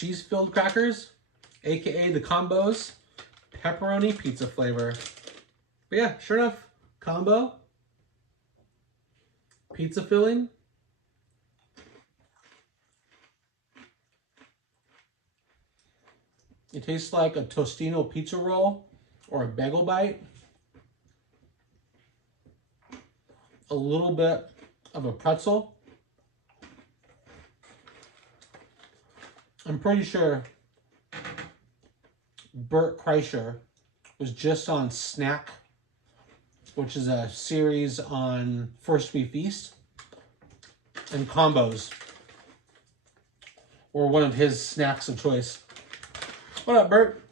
cheese-filled crackers, aka the combos, pepperoni pizza flavor. But yeah, sure enough, combo, pizza filling. It tastes like a Tostino pizza roll or a bagel bite. A little bit of a pretzel. I'm pretty sure Bert Kreischer was just on Snack, which is a series on First We Feast, and combos were one of his snacks of choice. What up, Bert?